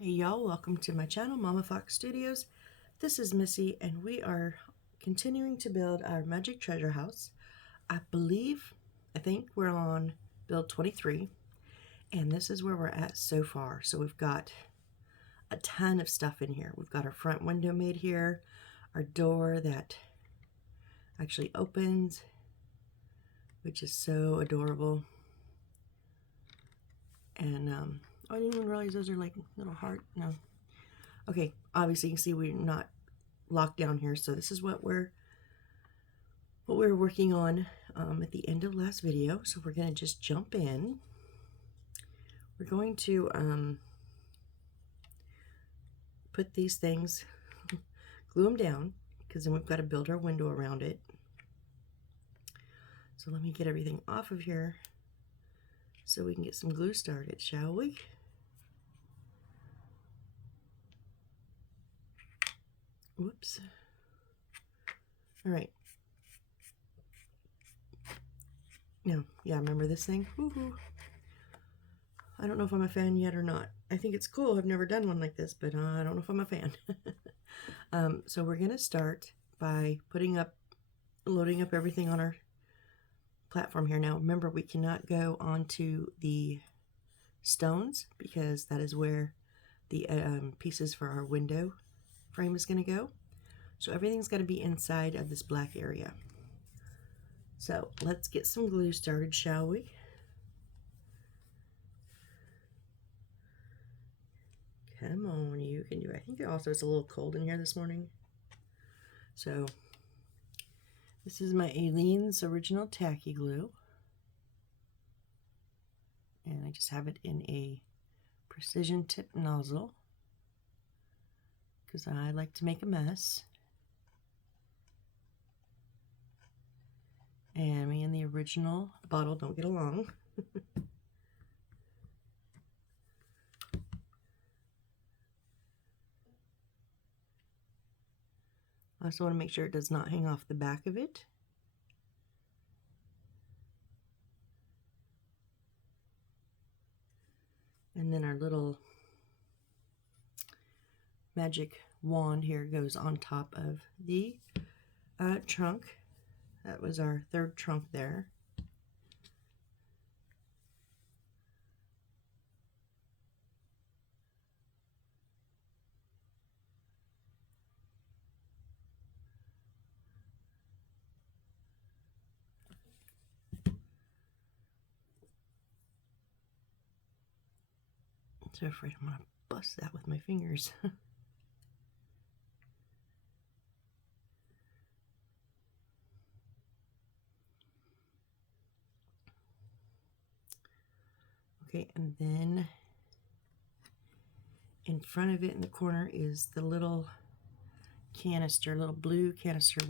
Hey y'all, welcome to my channel, Mama Fox Studios. This is Missy and we are continuing to build our magic treasure house. I think we're on build 23 and this is where we're at so far. So we've got a ton of stuff in here. We've got our front window made here, our door that actually opens, which is so adorable. And I didn't even realize those are like little heart. No. Okay, obviously you can see we're not locked down here, so this is what we're working on at the end of last video. So we're going to just jump in. We're going to put these things, glue them down, because then we've got to build our window around it. So let me get everything off of here so we can get some glue started, shall we? Whoops. All right. Now, yeah, remember this thing? Woohoo. I don't know if I'm a fan yet or not. I think it's cool. I've never done one like this, but I don't know if I'm a fan. So we're going to start by loading up everything on our platform here. Now, remember, we cannot go onto the stones because that is where the pieces for our window frame is going to go. So everything's got to be inside of this black area. So let's get some glue started, shall we? Come on, you can do it. I think also it's a little cold in here this morning. So this is my Aleene's original tacky glue. And I just have it in a precision tip nozzle because I like to make a mess. And me and the original bottle don't get along. I also want to make sure it does not hang off the back of it. And then our little magic wand here goes on top of the trunk. That was our third trunk there. I'm so afraid I'm going to bust that with my fingers. Okay, and then in front of it in the corner is the little canister, little blue canister,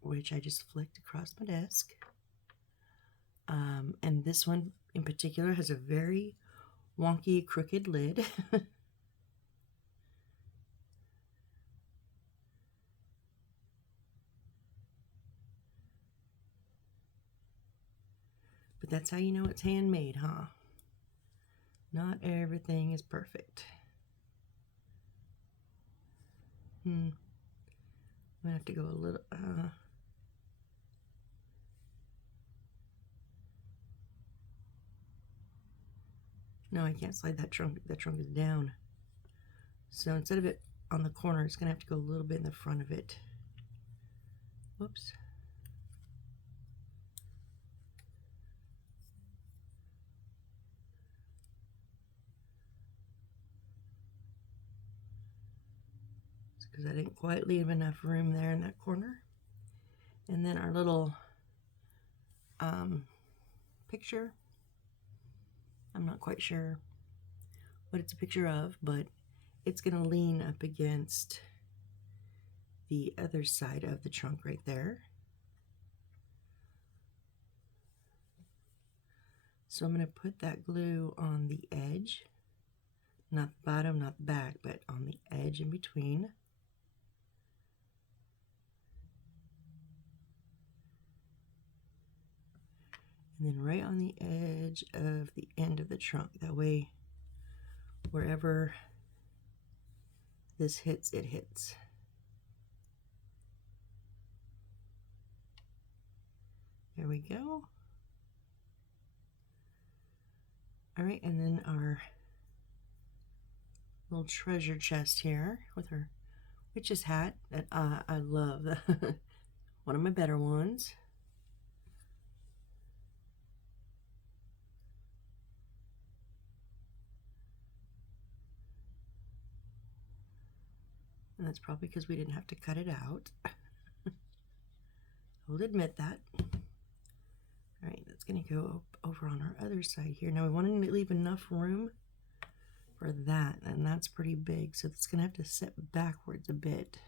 which I just flicked across my desk. And this one in particular has a very wonky, crooked lid. But that's how you know it's handmade, huh? Not everything is perfect. I'm gonna have to go a little. No, I can't slide that trunk. That trunk is down. So instead of it on the corner, it's gonna have to go a little bit in the front of it. Whoops. Because I didn't quite leave enough room there in that corner. And then our little picture. I'm not quite sure what it's a picture of, but it's going to lean up against the other side of the trunk right there. So I'm going to put that glue on the edge, not the bottom, not the back, but on the edge in between. And then right on the edge of the end of the trunk. That way, wherever this hits, it hits. There we go. All right, and then our little treasure chest here with her witch's hat that I love. One of my better ones. And that's probably because we didn't have to cut it out. I'll admit that. All right, that's going to go over on our other side here. Now we want to leave enough room for that, and that's pretty big, so it's going to have to set backwards a bit.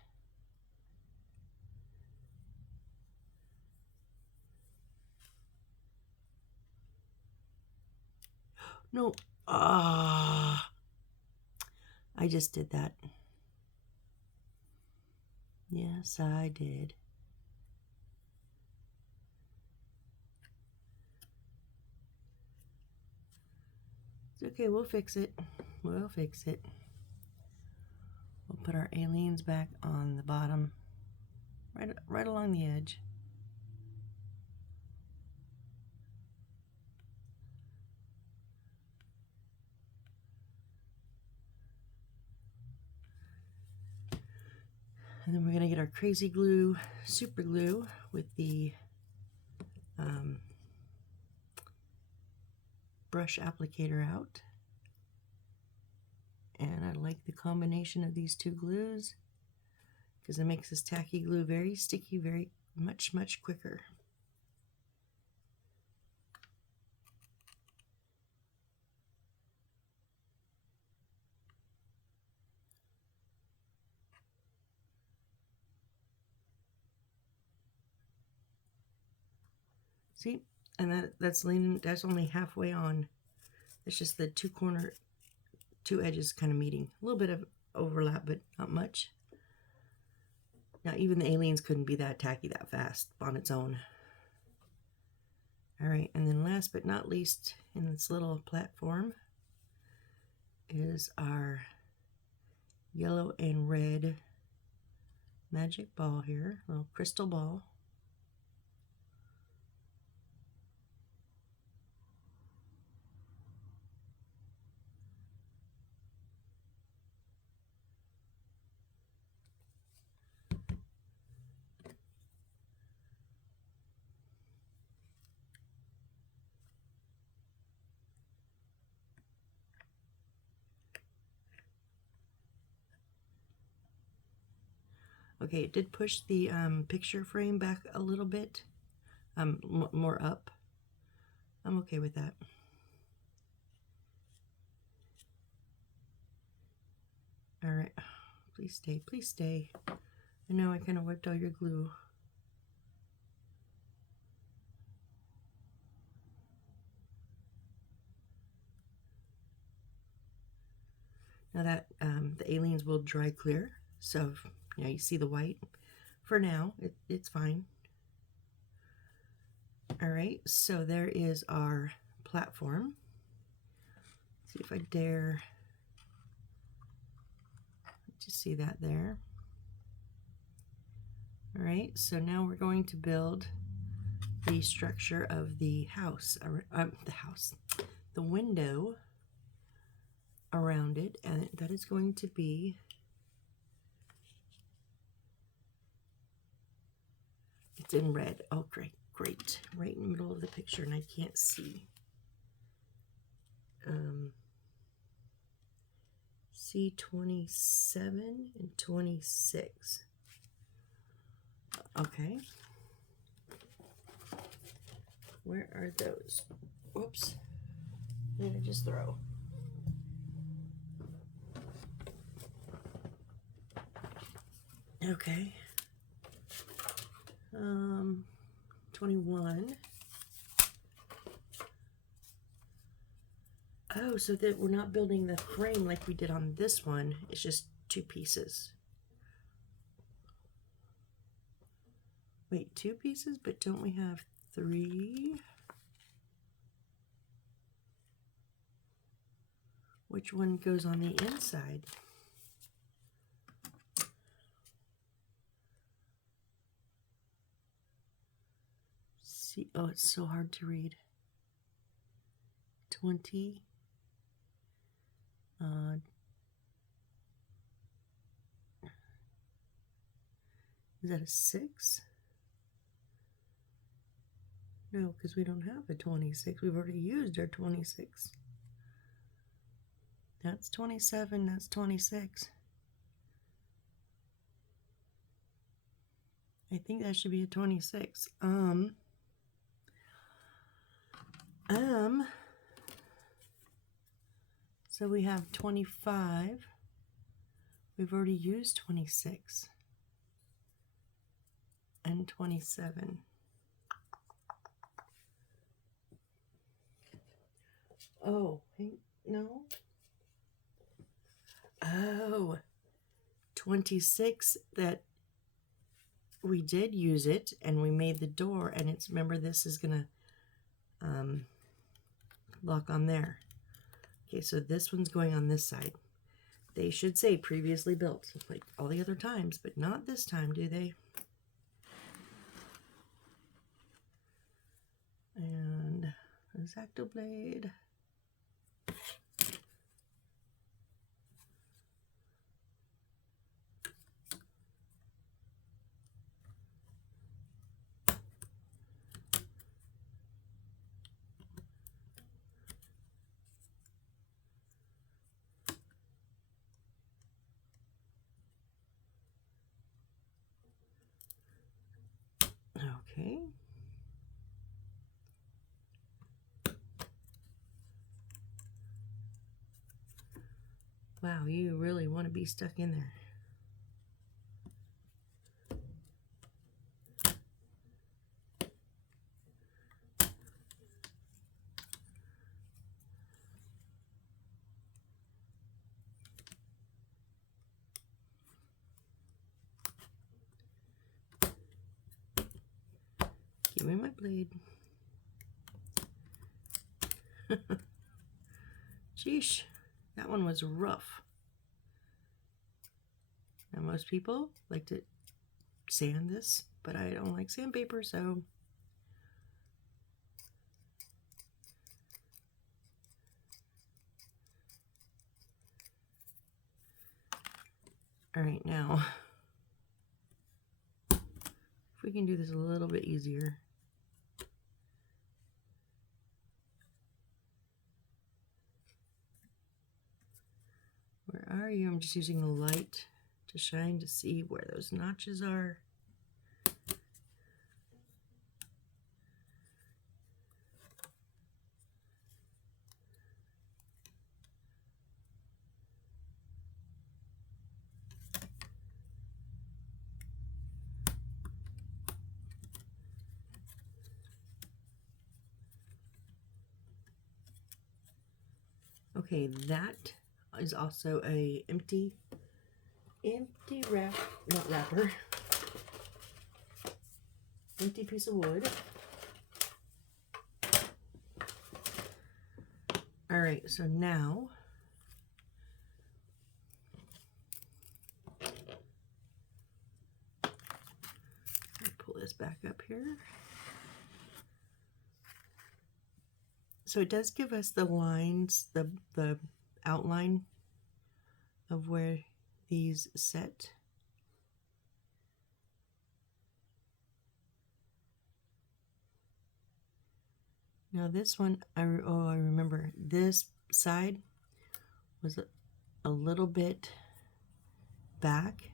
No, I just did that. Yes, I did. It's okay, we'll fix it. We'll fix it. We'll put our aliens back on the bottom, right along the edge. And then we're going to get our crazy glue, super glue with the brush applicator out. And I like the combination of these two glues because it makes this tacky glue very sticky, very much quicker. See, and that's only halfway on. It's just the two edges kind of meeting. A little bit of overlap, but not much. Now, even the aliens couldn't be that tacky that fast on its own. All right, and then last but not least in this little platform is our yellow and red magic ball here, little crystal ball. Okay, it did push the picture frame back a little bit, more up. I'm okay with that. All right, please stay, please stay. I know I kind of wiped all your glue. Now that the aliens will dry clear, so you know, you see the white. For now, it's fine. All right, so there is our platform. Let's see if I dare. Just see that there. All right, so now we're going to build the structure of the house, the window around it, and that is going to be it's in red. Oh, great, right in the middle of the picture, and I can't see. C27 and 26. Okay. Where are those? Whoops. What did I just throw? Okay. 21. Oh, so that we're not building the frame like we did on this one. It's just two pieces. Wait, two pieces? But don't we have three? Which one goes on the inside? see. Oh, it's so hard to read. 20. Is that a 6? No, because we don't have a 26. We've already used our 26. That's 27. That's 26. I think that should be a 26. So we have 25. We've already used 26 and 27. Oh, no. Oh, 26, that we did use it and we made the door, and it's, remember, this is gonna lock on there. Okay, so this one's going on this side. They should say previously built, like all the other times, but not this time, do they? And X-Acto blade. Okay. Wow, you really want to be stuck in there. Give me my blade. Sheesh, that one was rough. Now most people like to sand this, but I don't like sandpaper, so all right, now if we can do this a little bit easier. Where are you? I'm just using the light to shine to see where those notches are. Okay, that is also a empty wrapper, empty piece of wood. All right, so now I'll pull this back up here. So it does give us the lines, the outline of where these set. Now this one, I remember this side was a little bit back,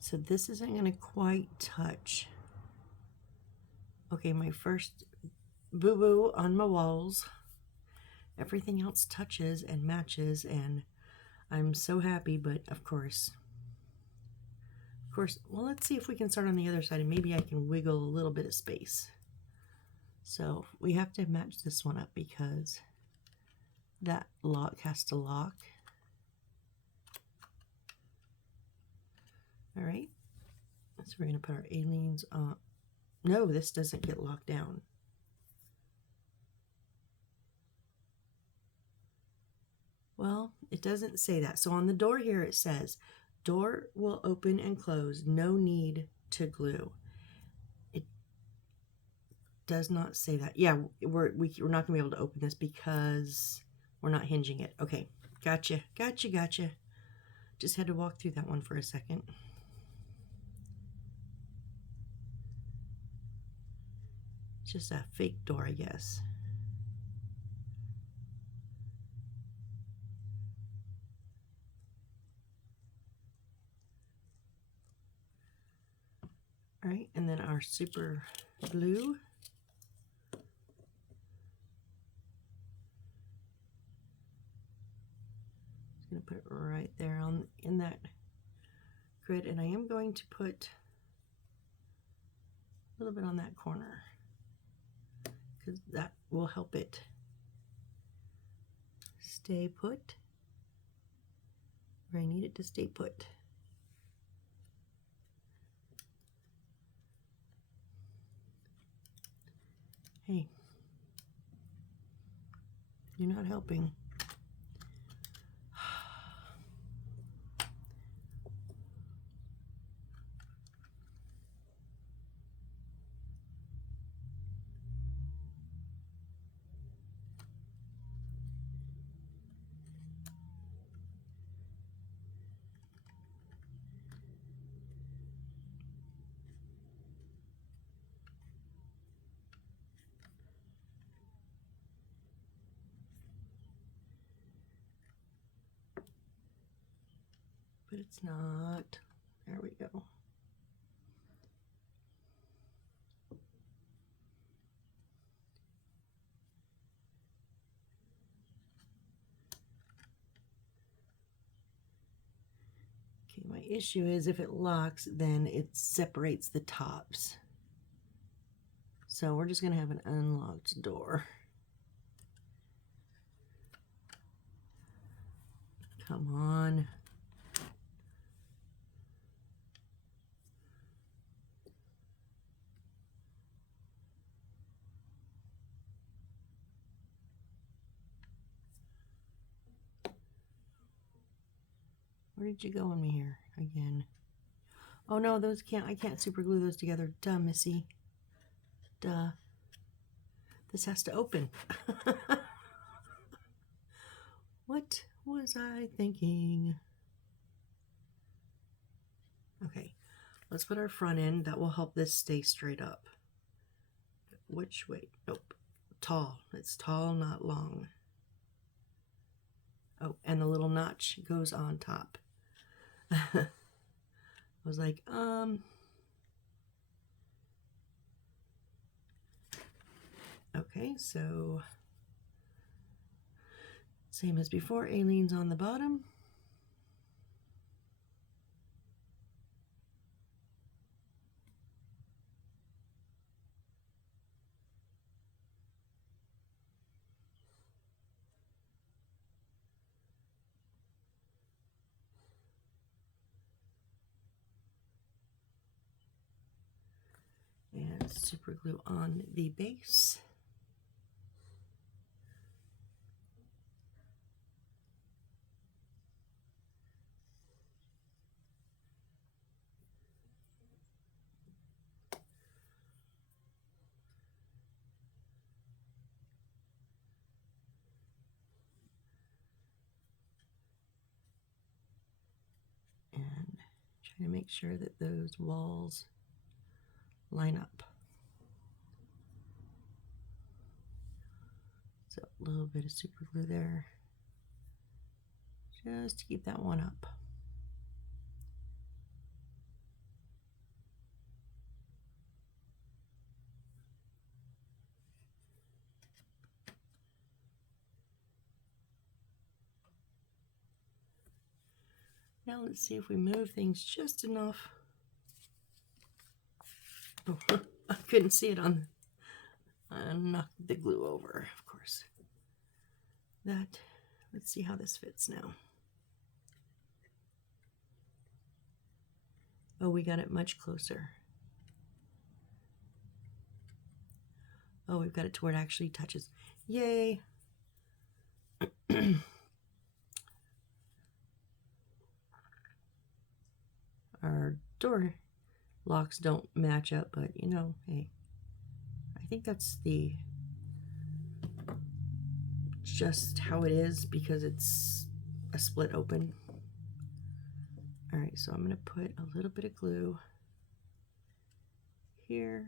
so this isn't going to quite touch. Okay, my first boo-boo on my walls. Everything else touches and matches, and I'm so happy, but of course, well, let's see if we can start on the other side, and maybe I can wiggle a little bit of space. So we have to match this one up because that lock has to lock. All right, so we're going to put our aliens on. No, this doesn't get locked down. Well, it doesn't say that. So on the door here it says, door will open and close, no need to glue. does not say that. Yeah, we're not gonna be able to open this because we're not hinging it. Okay, gotcha. Just had to walk through that one for a second. It's just a fake door, I guess. All right, and then our super glue. Just gonna put it right there in that grid, and I am going to put a little bit on that corner because that will help it stay put where I need it to stay put. Hey, you're not helping. But it's not. There we go. Okay, my issue is if it locks, then it separates the tops. So we're just gonna have an unlocked door. Come on. Where did you go on me here again? Oh no, those can't, I can't super glue those together. Duh, Missy. Duh. This has to open. What was I thinking? Okay, let's put our front in. That will help this stay straight up. Which way? Nope. Tall. It's tall, not long. Oh, and the little notch goes on top. I was like, okay, so same as before, Aleen's on the bottom. And super glue on the base. And try to make sure that those walls line up. So a little bit of super glue there, just to keep that one up. Now let's see if we move things just enough. Oh, I couldn't see it on. I knocked the glue over, of course. That, let's see how this fits now. Oh, we got it much closer. Oh, we've got it to where it actually touches. Yay! Our door locks don't match up, but you know, hey, I I think that's just how it is because it's a split open. All right, so I'm going to put a little bit of glue here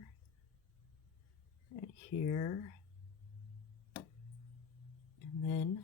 and here, and then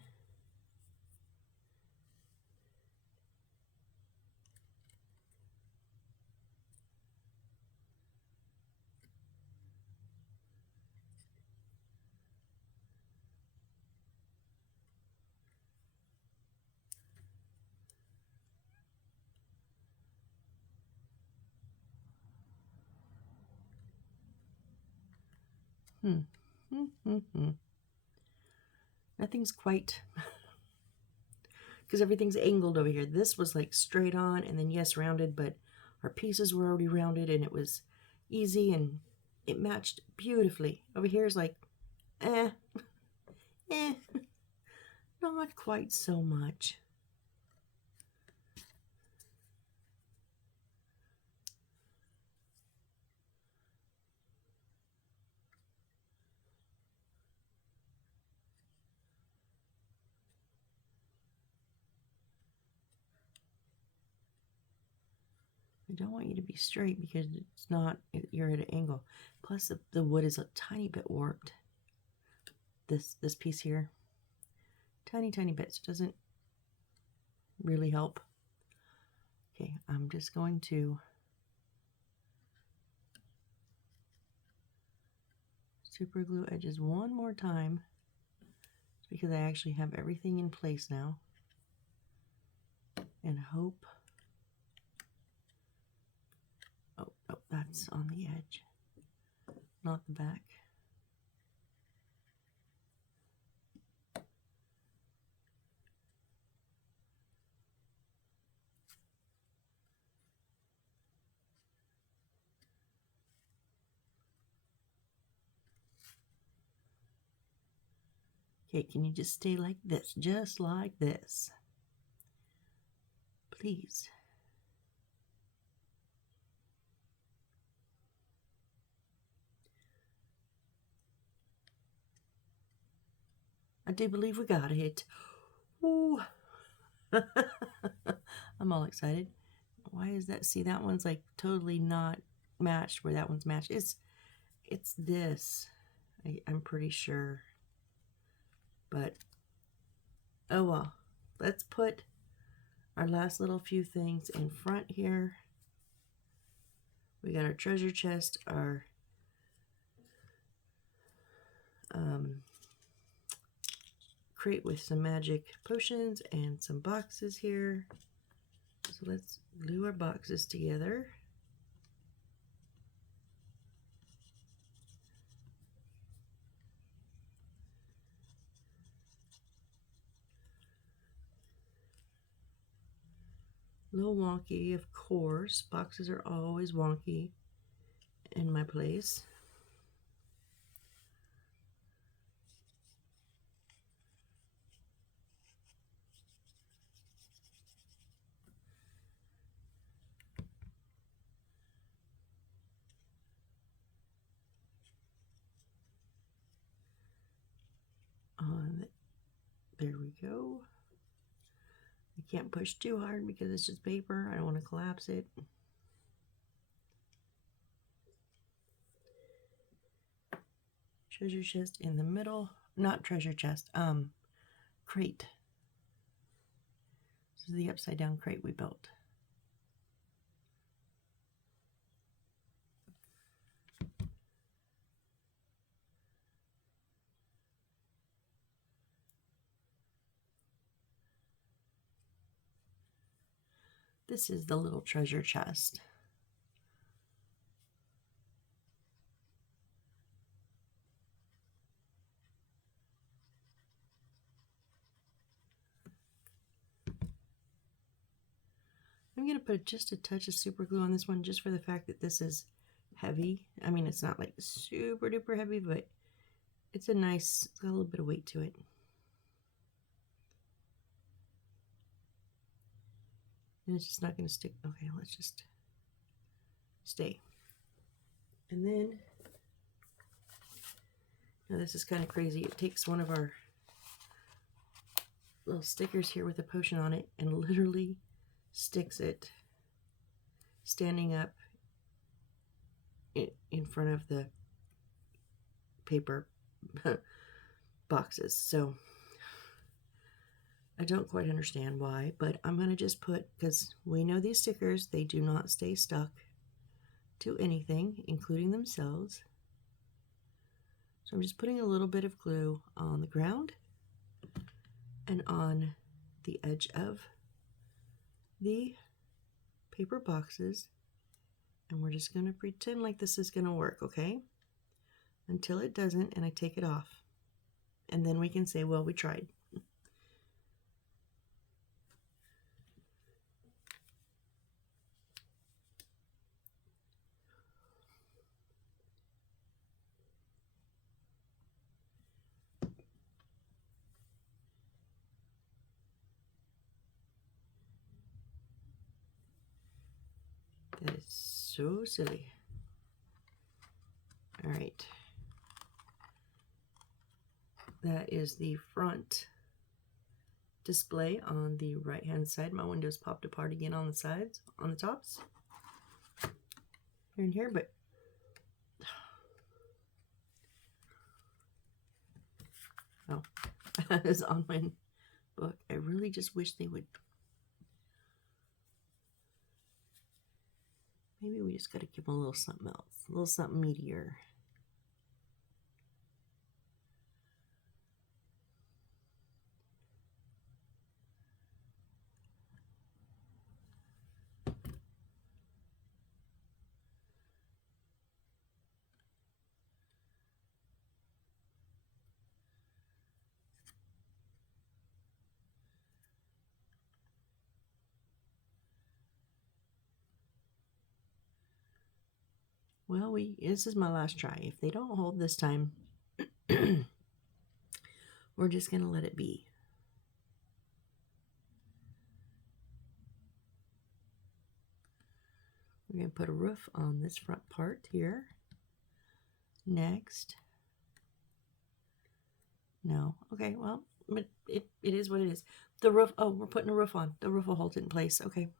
nothing's quite, because everything's angled over here. This was like straight on and then yes, rounded, but our pieces were already rounded and it was easy and it matched beautifully. Over here is like, not quite so much. I don't want you to be straight because it's not, you're at an angle. Plus the wood is a tiny bit warped. This piece here, tiny bits, doesn't really help. Okay, I'm just going to super glue edges one more time because I actually have everything in place now, and hope. Oh, that's on the edge, not the back. Okay, can you just stay like this, just like this? Please. I do believe we got it. Ooh. I'm all excited. Why is that? See, that one's like totally not matched where that one's matched. It's this. I'm pretty sure. But, oh well. Let's put our last little few things in front here. We got our treasure chest, our crate with some magic potions and some boxes here. So let's glue our boxes together. A little wonky, of course. Boxes are always wonky in my place. There we go. You can't push too hard because it's just paper. I don't want to collapse it. Treasure chest in the middle. Not treasure chest, crate. This is the upside down crate we built. This is the little treasure chest. I'm going to put just a touch of super glue on this one just for the fact that this is heavy. I mean, it's not like super duper heavy, but it's a nice, it's got a little bit of weight to it. And it's just not going to stick. Okay, let's just stay. And then Now this is kind of crazy. It takes one of our little stickers here with a potion on it and literally sticks it standing up in front of the paper boxes. So I don't quite understand why, but I'm going to just put, because we know these stickers, they do not stay stuck to anything, including themselves. So I'm just putting a little bit of glue on the ground and on the edge of the paper boxes. And we're just going to pretend like this is going to work, okay? Until it doesn't and I take it off. And then we can say, well, we tried. That is so silly. All right. That is the front display on the right hand side. My windows popped apart again on the sides, on the tops. Here and here, but oh, it's on my book. I really just wish they would. Maybe we just got to give them a little something else, a little something meatier. Well, this is my last try. If they don't hold this time, we're just going to let it be. We're going to put a roof on this front part here. Next. No. Okay, well, it is what it is. The roof, oh, we're putting a roof on. The roof will hold it in place. Okay.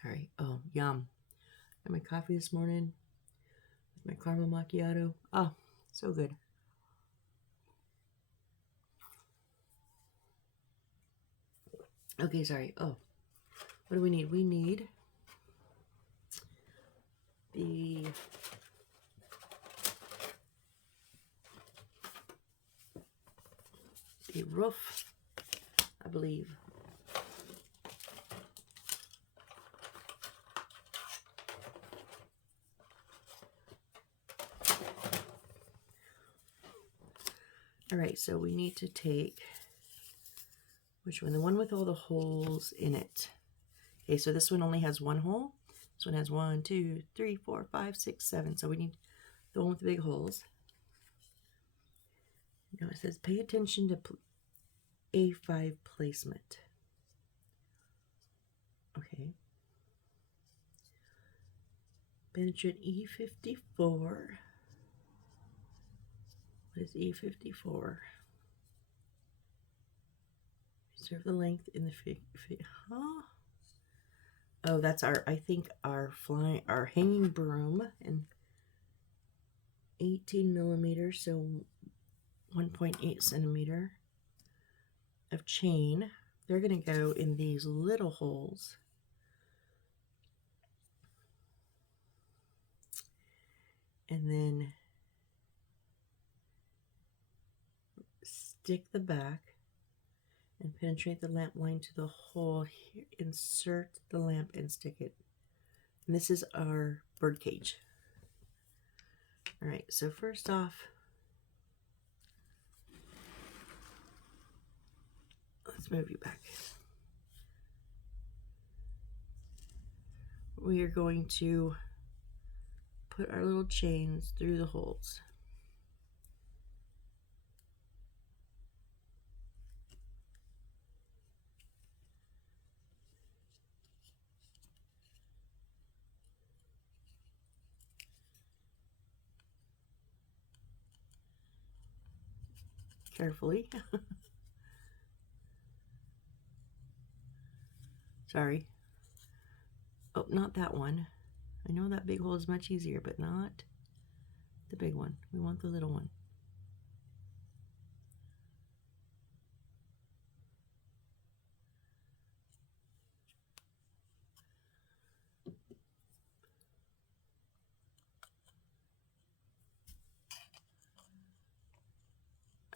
Sorry. Oh, yum. Got my coffee this morning with my caramel macchiato. Oh, so good. Okay, sorry. Oh, what do we need? We need the roof, I believe. All right, so we need to take, which one? The one with all the holes in it. Okay, so this one only has one hole. This one has 1, 2, 3, 4, 5, 6, 7. So we need the one with the big holes. Now it says pay attention to A5 placement. Okay. Penetrate E54. What is E54? Reserve the length in the huh? Oh, that's our, I think our hanging broom, and 18 millimeters, so 1.8 centimeter of chain. They're going to go in these little holes. And then stick the back and penetrate the lamp line to the hole here. Insert the lamp and stick it. And this is our bird cage. All right, so first off, let's move you back. We are going to put our little chains through the holes. carefully. Sorry. Oh, not that one. I know that big hole is much easier, but not the big one. We want the little one.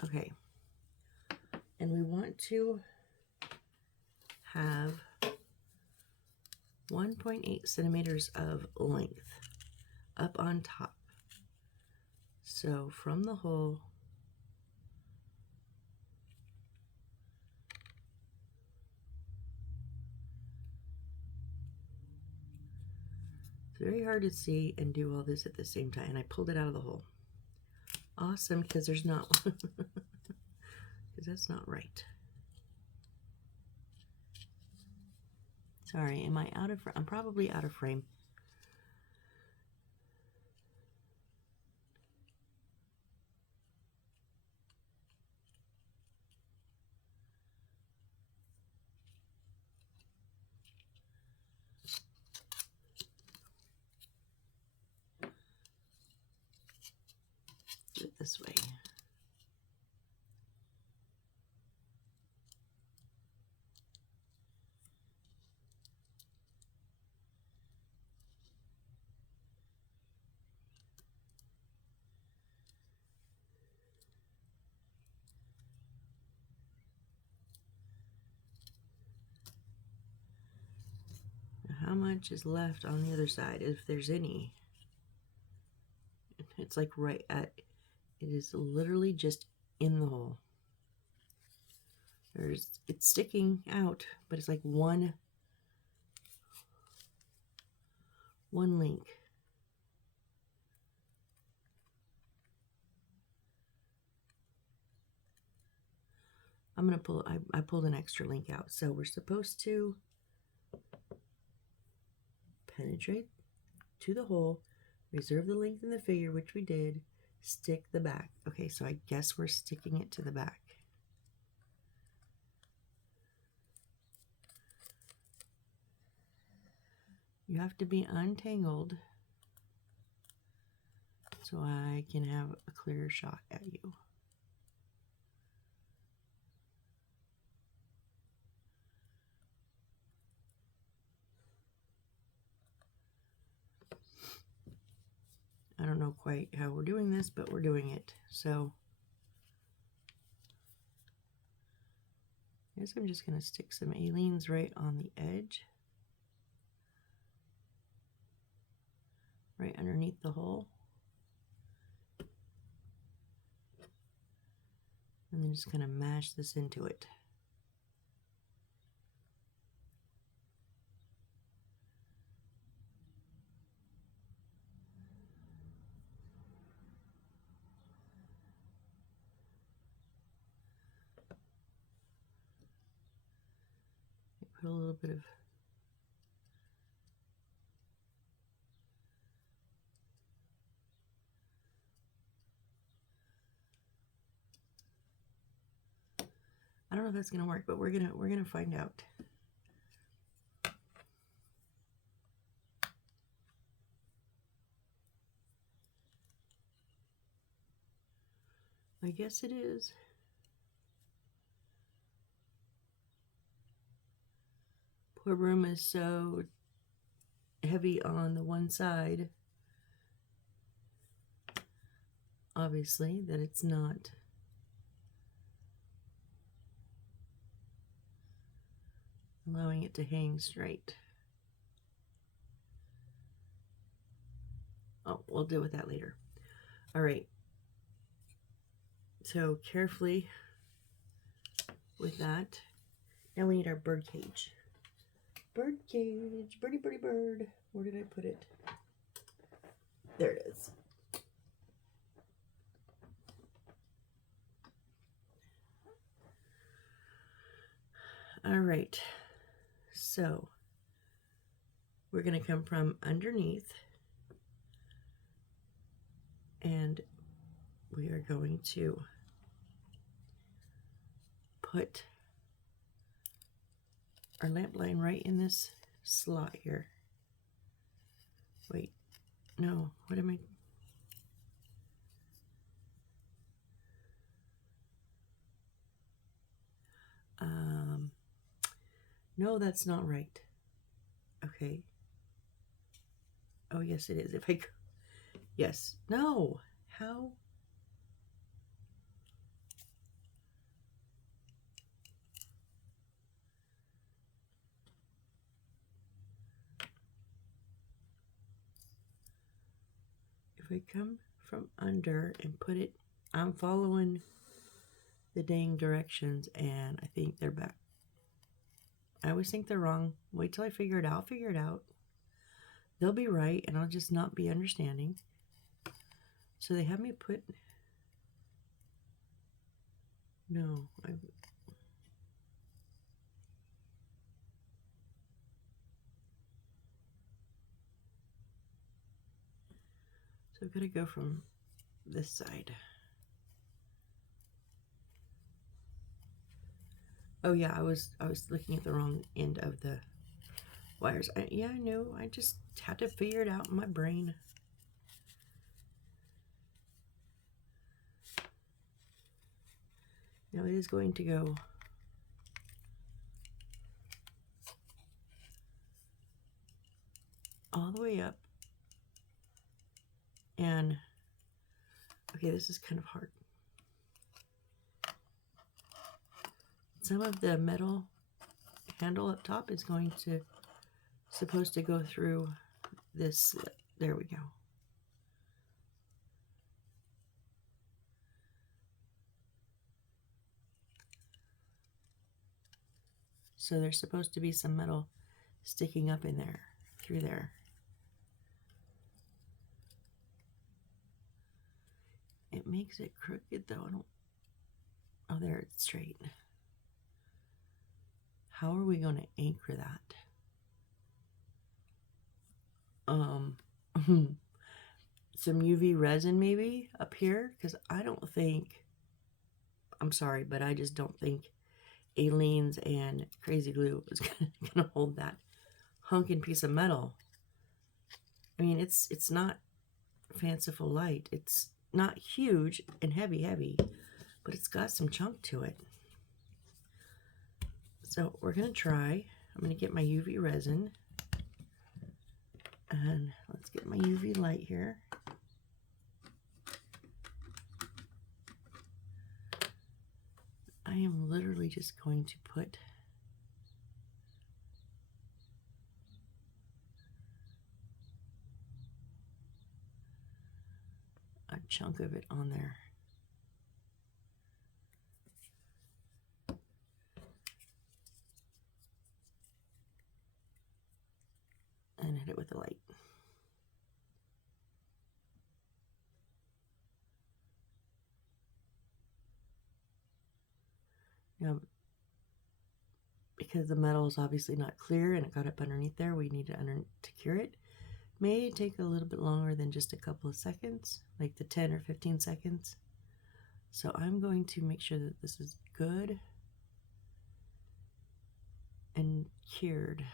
Okay. And we want to have 1.8 centimeters of length up on top. So from the hole, it's very hard to see and do all this at the same time. And I pulled it out of the hole. Awesome, because there's not one. Because that's not right. Sorry, am I out of frame? I'm probably out of frame. Do it this way. How much is left on the other side, if there's any? It's like right at, it is literally just in the hole. It's sticking out, but it's like one link. I'm gonna pull, I pulled an extra link out. So we're supposed to penetrate to the hole, reserve the length in the figure, which we did, stick the back. Okay, so I guess we're sticking it to the back. You have to be untangled so I can have a clearer shot at you. I don't know quite how we're doing this, but we're doing it. So I guess I'm just going to stick some Aleene's right on the edge, right underneath the hole. And then just kind of mash this into it. Put a little bit of I don't know if that's gonna work, but we're gonna find out. I guess it is. Poor broom is so heavy on the one side, obviously, that it's not allowing it to hang straight. Oh, we'll deal with that later. All right. So carefully with that. Now we need our bird cage. Bird cage, birdie, birdie, bird. Where did I put it? There it is. All right. So we're going to come from underneath and we are going to put our lamp line right in this slot here. Wait, no, what am I? No, that's not right. Okay. Oh, yes, it is. If I, yes, no, how? If I come from under and put it, I'm following the dang directions and I think they're back. I always think they're wrong. Wait till I figure it out. I'll figure it out. They'll be right and I'll just not be understanding. So they have me put, no, so I've got to go from this side. Oh yeah, I was looking at the wrong end of the wires. Yeah, I know. I just had to figure it out in my brain. Now it is going to go all the way up. And okay, this is kind of hard. Some of the metal handle up top is supposed to go through this slit. There we go. So there's supposed to be some metal sticking up in there, through there. It makes it crooked though. Oh, there, it's straight. How are we going to anchor that? Some UV resin maybe up here, because I don't think, I'm sorry, but I just don't think Aleene's and Crazy Glue is gonna hold that hunkin' piece of metal. I mean, it's not fanciful light. It's not huge and heavy, but it's got some chunk to it. So we're gonna try. I'm gonna get my UV resin, and let's get my UV light here. I am literally just going to put a chunk of it on there. And hit it with the light. Now, because the metal is obviously not clear and it got up underneath there, we need to cure it. May take a little bit longer than just a couple of seconds, like the 10 or 15 seconds. So I'm going to make sure that this is good and cured.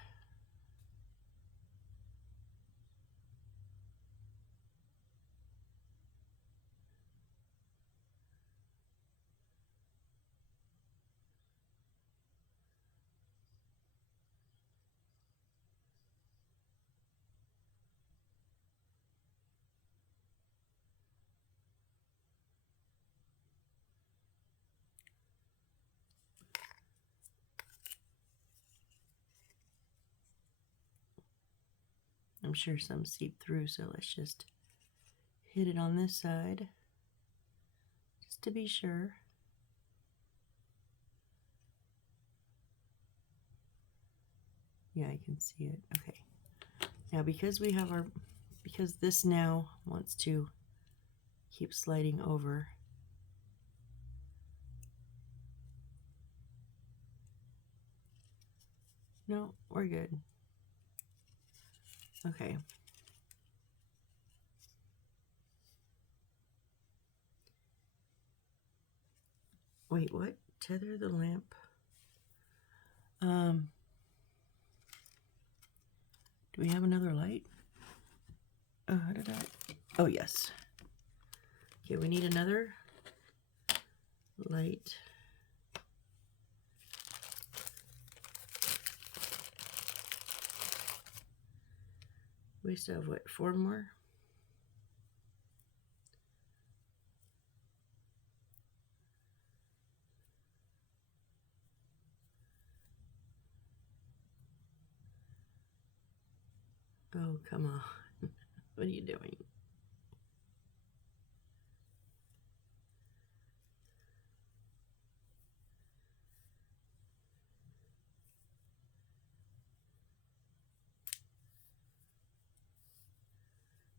I'm sure some seep through, so let's just hit it on this side, just to be sure. Yeah, I can see it. Okay. Now because we have because this now wants to keep sliding over, no, we're good. Okay. Wait, what? tether the lamp. Do we have another light? Oh, yes. Okay, we need another light. We still have, what, 4 more? Oh, come on. What are you doing?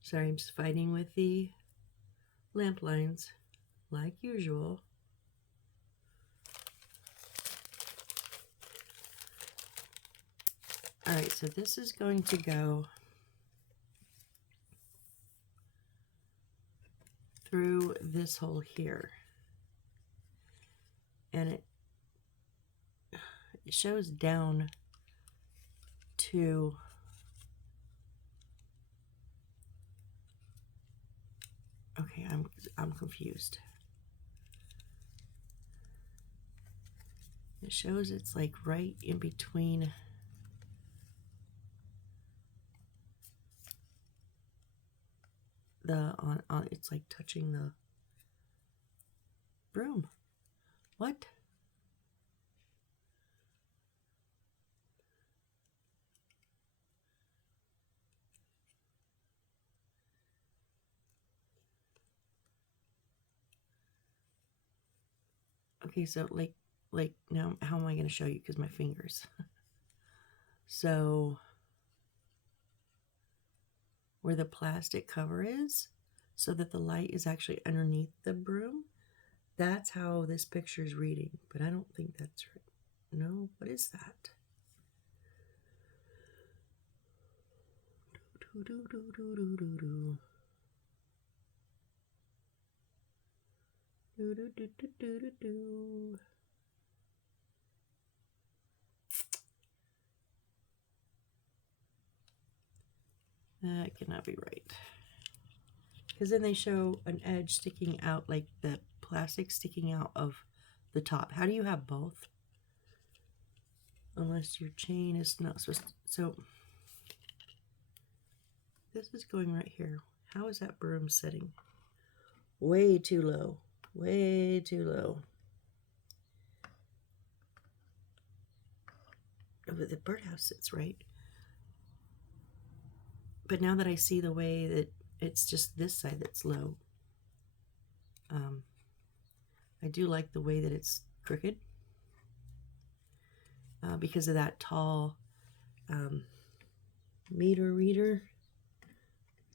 Sorry, I'm just fighting with the lamp lines, like usual. All right, so this is going to go through this hole here. And it shows down to okay, I'm confused. It shows it's like right in between the on it's like touching the broom. What? Okay, so like now how am I going to show you, because my fingers. So where the plastic cover is, so that the light is actually underneath the broom, that's how this picture is reading, but I don't think that's right. No, what is that? That cannot be right. Because then they show an edge sticking out, like the plastic sticking out of the top. How do you have both? Unless your chain is not supposed to. So this is going right here. How is that broom sitting? Way too low. Way too low. Oh, but the birdhouse sits right. But now that I see the way that it's just this side that's low, I do like the way that it's crooked because of that tall meter reader,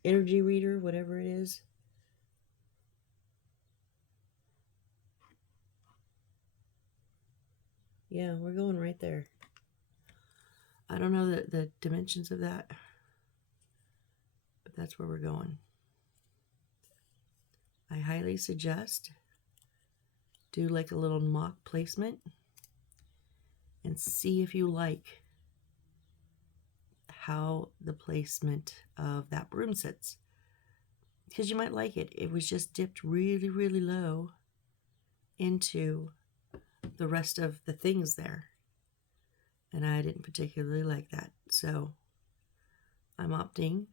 energy reader, whatever it is. Yeah, we're going right there. I don't know the dimensions of that, but that's where we're going. I highly suggest do like a little mock placement and see if you like how the placement of that broom sits, because you might like it. It was just dipped really, really low into the rest of the things there, and I didn't particularly like that, so I'm opting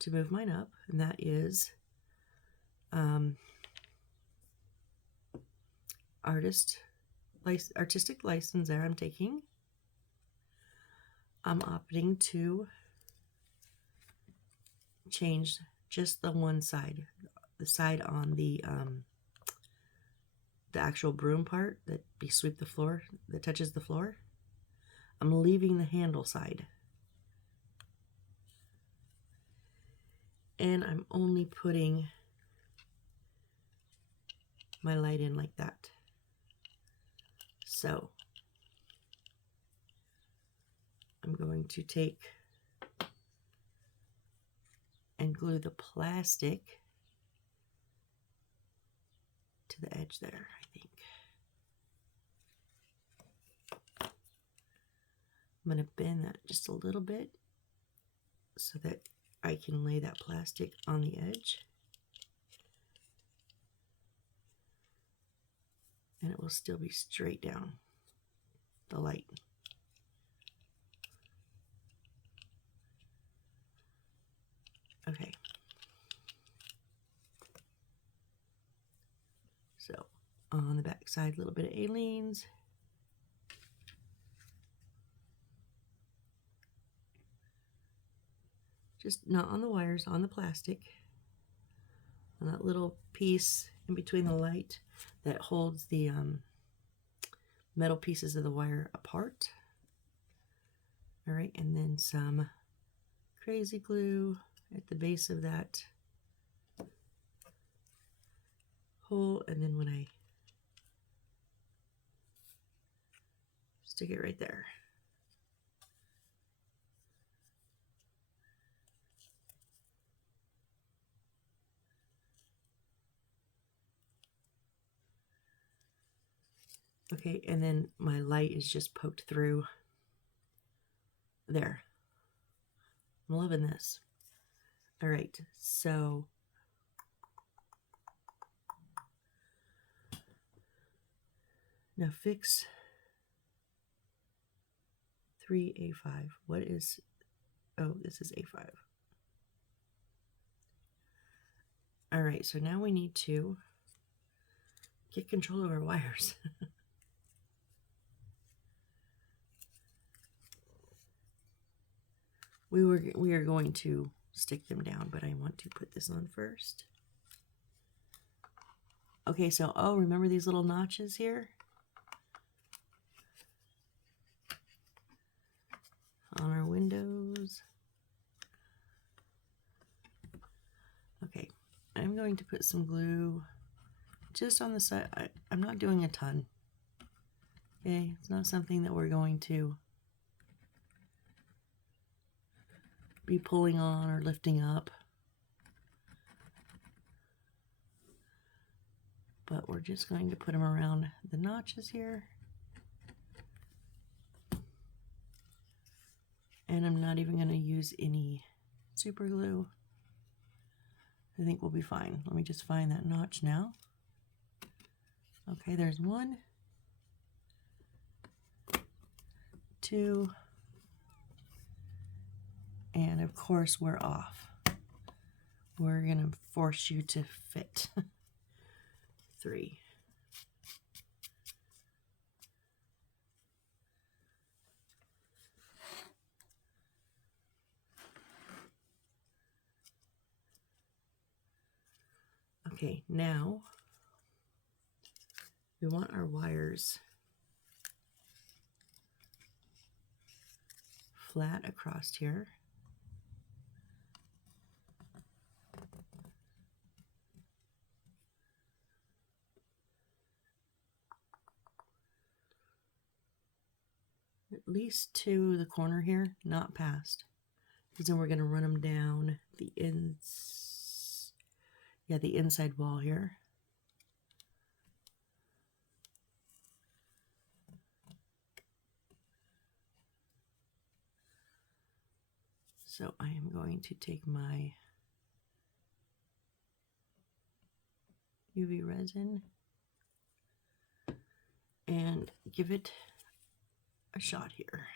to move mine up, and that is artistic license there I'm taking. I'm opting to change just the one side, the side on the actual broom part that we sweep the floor, that touches the floor. I'm leaving the handle side. And I'm only putting my light in like that. So I'm going to take and glue the plastic to the edge there, I think. I'm going to bend that just a little bit so that I can lay that plastic on the edge. And it will still be straight down the light. Okay. So on the back side, a little bit of Aleene's. Just not on the wires, on the plastic. On that little piece in between the light that holds the metal pieces of the wire apart. All right, and then some crazy glue at the base of that hole, and then when I stick it right there. Okay, and then my light is just poked through there. I'm loving this. All right, so now fix 3A5. What is, oh, this is A5. All right, so now we need to get control of our wires. We are going to stick them down, but I want to put this on first. Okay, so, oh, remember these little notches here? On our windows. Okay, I'm going to put some glue just on the side. I'm not doing a ton. Okay, it's not something that we're going to be pulling on or lifting up. But we're just going to put them around the notches here. And I'm not even going to use any super glue. I think we'll be fine. Let me just find that notch now. Okay, there's 1, 2, and of course we're off. We're going to force you to fit. 3. Okay, now we want our wires flat across here. At least to the corner here, not past. Because then we're going to run them down the the inside wall here. So I am going to take my UV resin and give it a shot here.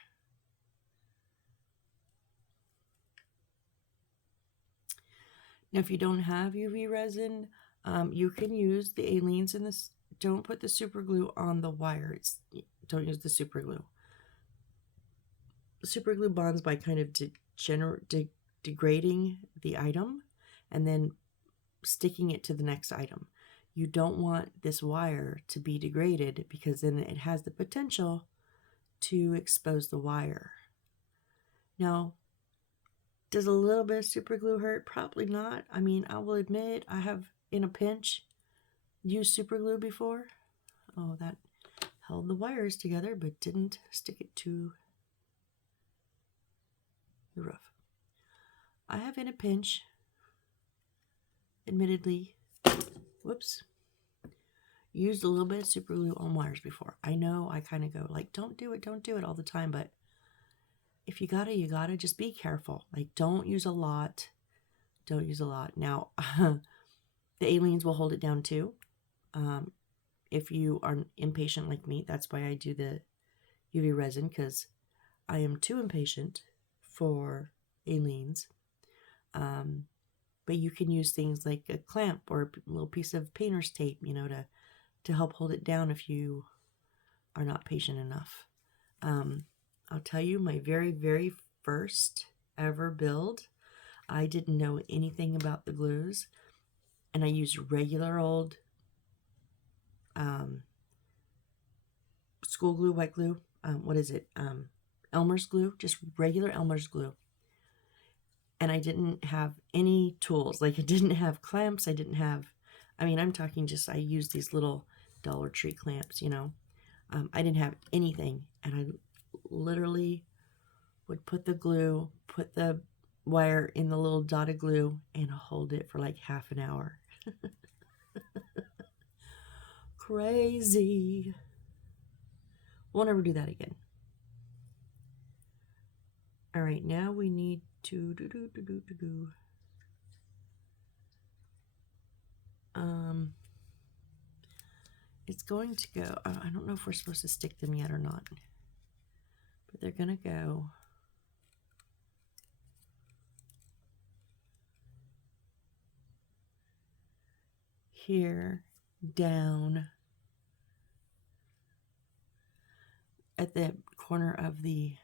Now, if you don't have UV resin, you can use the Aleene's in this. Don't put the super glue on the wire. Don't use the super glue. The super glue bonds by kind of degrading the item and then sticking it to the next item. You don't want this wire to be degraded because then it has the potential to expose the wire. Now, does a little bit of super glue hurt? Probably not. I mean, I will admit I have, in a pinch, used super glue before. Oh, that held the wires together but didn't stick it to the roof. I have, in a pinch, admittedly, whoops, used a little bit of super glue on wires before. I know I kind of go like, don't do it all the time, but if you gotta, you gotta. Just be careful. Like, don't use a lot. Don't use a lot. Now, the Aleene's will hold it down too. If you are impatient like me, that's why I do the UV resin, because I am too impatient for Aleene's. But you can use things like a clamp or a little piece of painter's tape, you know, to help hold it down if you are not patient enough. I'll tell you, my very, very first ever build, I didn't know anything about the glues, and I used regular old school glue, white glue. What is it? Elmer's glue, just regular Elmer's glue. And I didn't have any tools. Like, I didn't have clamps. I didn't have, I mean, I'm talking just, I used these little Dollar Tree clamps, you know. I didn't have anything. And I literally would put the glue, put the wire in the little dotted glue, and hold it for like half an hour. Crazy. Won't ever do that again. All right, now we need to it's going to go, I don't know if we're supposed to stick them yet or not, but they're gonna go here down at the corner of the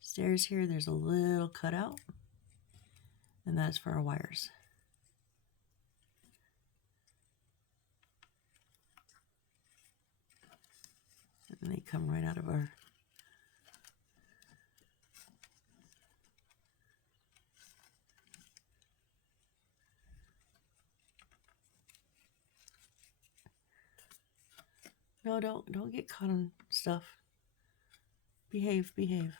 stairs here. There's a little cutout, and that's for our wires. And they come right out of our No, don't get caught on stuff. Behave, behave.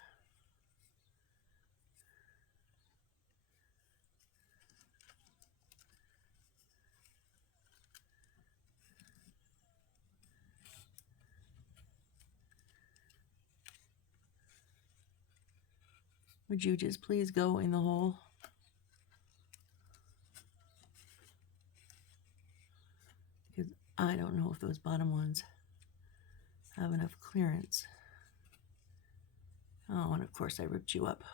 Would you just please go in the hole? Because I don't know if those bottom ones have enough clearance. Oh, and of course I ripped you up.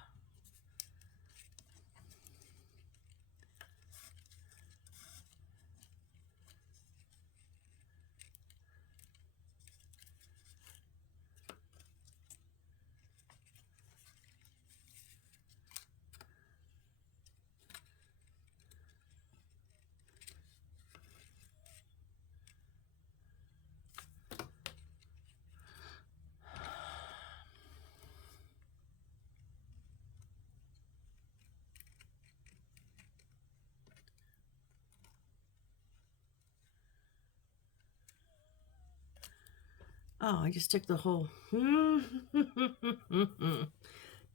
Oh, I just took the whole. Now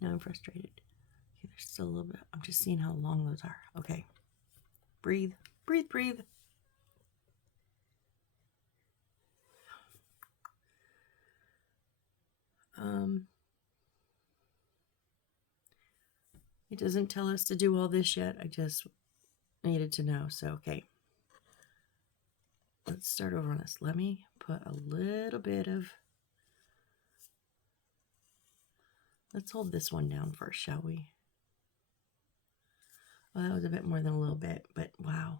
I'm frustrated. Okay, there's still a little bit. I'm just seeing how long those are. Okay. Breathe, breathe, breathe. It doesn't tell us to do all this yet. I just needed to know. So, okay. Let's start over on this. Let me put a little bit of, let's hold this one down first, shall we? Well, that was a bit more than a little bit, but wow.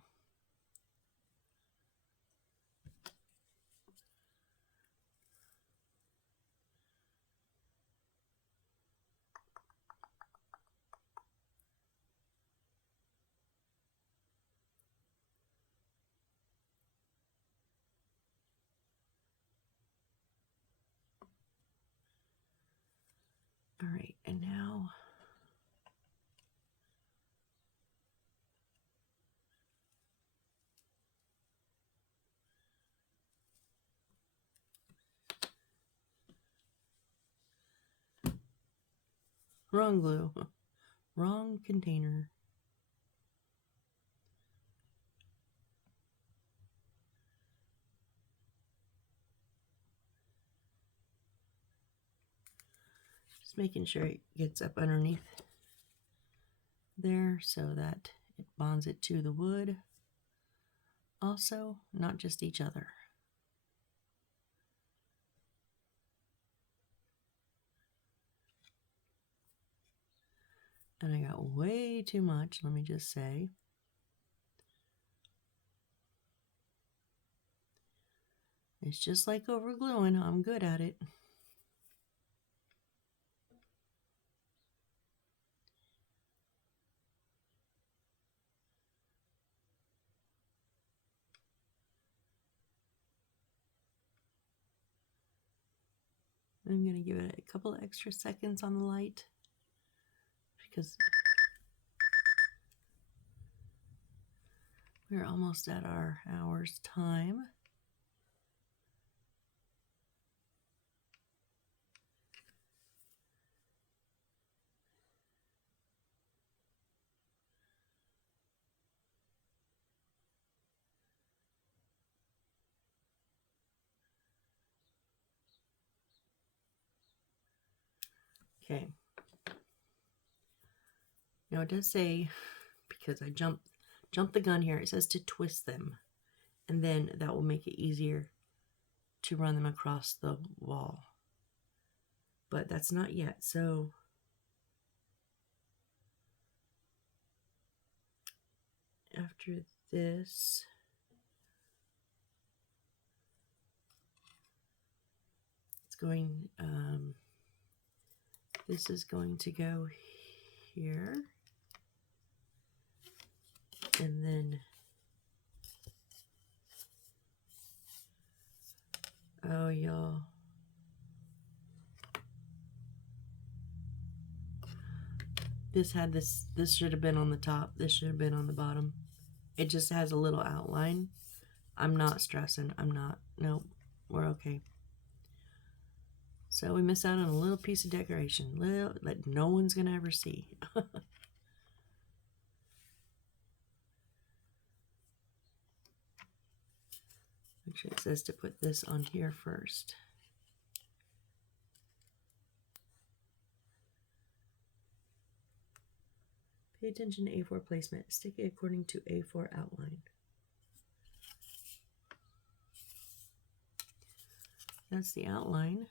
All right, and now wrong glue, wrong container. Just making sure it gets up underneath there so that it bonds it to the wood. Also, not just each other. And I got way too much, let me just say. It's just like overgluing, I'm good at it. I'm going to give it a couple of extra seconds on the light because we're almost at our hour's time. Okay. Now it does say, because I jumped the gun here, it says to twist them. And then that will make it easier to run them across the wall. But that's not yet, so after this, it's going, this is going to go here. And then, oh y'all, this should have been on the top, this should have been on the bottom. It just has a little outline. I'm not stressing, nope, we're okay. So we miss out on a little piece of decoration, that no one's gonna ever see. Actually, it says to put this on here first. Pay attention to A4 placement. Stick it according to A4 outline. That's the outline.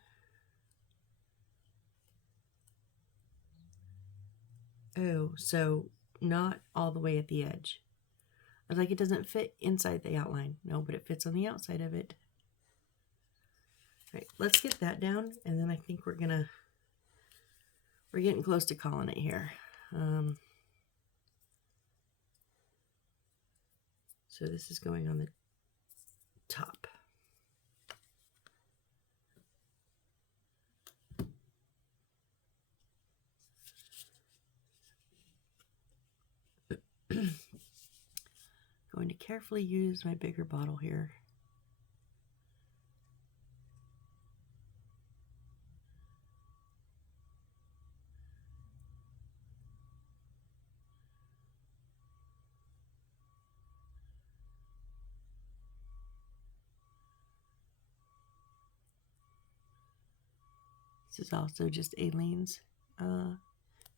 Oh, so not all the way at the edge. I was like, it doesn't fit inside the outline. No, but it fits on the outside of it. All right, let's get that down, and then I think we're getting close to calling it here. So this is going on the top. Going to carefully use my bigger bottle here. This is also just Aleene's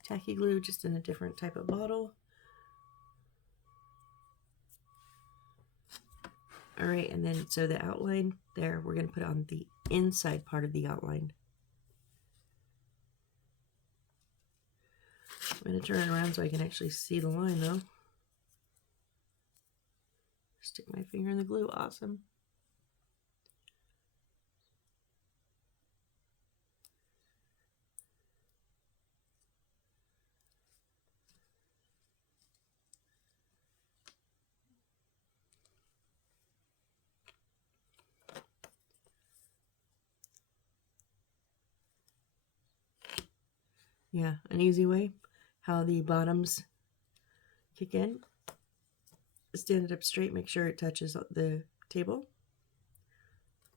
tacky glue, just in a different type of bottle. All right, and then so the outline there, we're going to put on the inside part of the outline. I'm going to turn it around so I can actually see the line though. Stick my finger in the glue, awesome. Yeah, an easy way, how the bottoms kick in. Stand it up straight, make sure it touches the table.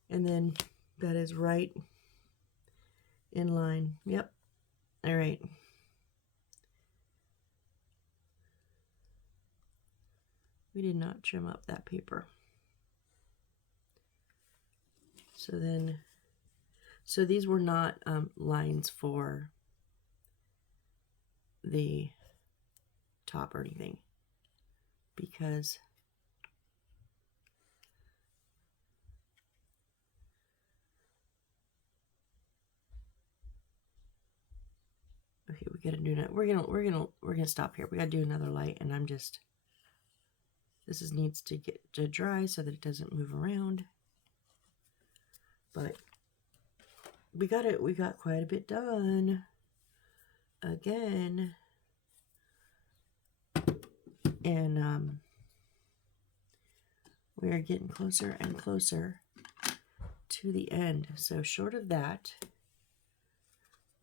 And then that is right in line. Yep. All right. We did not trim up that paper. So these were not lines for the top or anything, because okay, we gotta do that. We're gonna stop here. We gotta do another light, and this needs to get to dry so that it doesn't move around. But we got quite a bit done again. And we are getting closer and closer to the end. So short of that,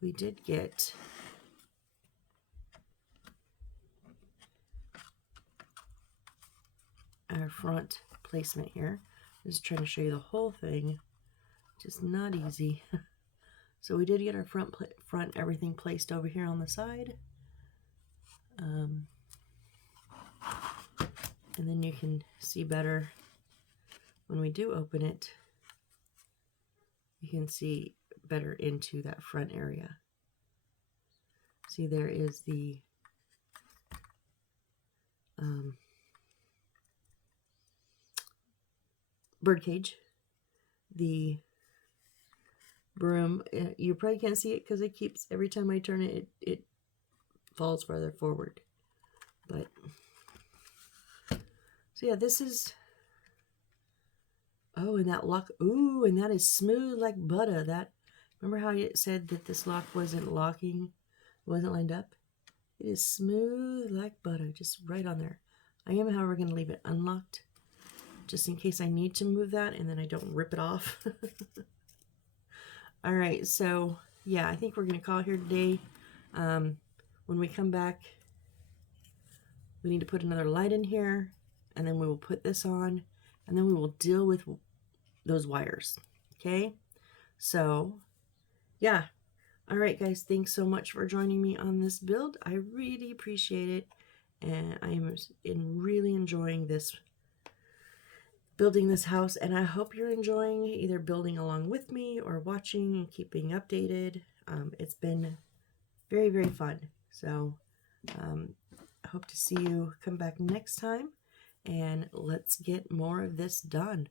we did get our front placement here. Just trying to show you the whole thing. Just not easy. So we did get our front everything placed over here on the side. And then you can see better when we do open it. You can see better into that front area. See, there is the birdcage, the broom. You probably can't see it because it keeps, every time I turn it, it falls further forward. But so yeah, this is, oh, and that lock, ooh, and that is smooth like butter. That, remember how it said that this lock wasn't locking, wasn't lined up? It is smooth like butter, just right on there. I am, however, going to leave it unlocked, just in case I need to move that, and then I don't rip it off. All right, so yeah, I think we're going to call here today. When we come back, we need to put another light in here, and then we will put this on, and then we will deal with those wires. Okay, so yeah. All right, guys, thanks so much for joining me on this build. I really appreciate it, and I'm really enjoying this, building this house, and I hope you're enjoying either building along with me or watching and keeping updated. It's been very, very fun. So I hope to see you come back next time, and let's get more of this done.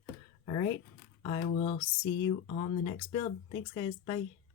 All right, I will see you on the next build. Thanks, guys. Bye.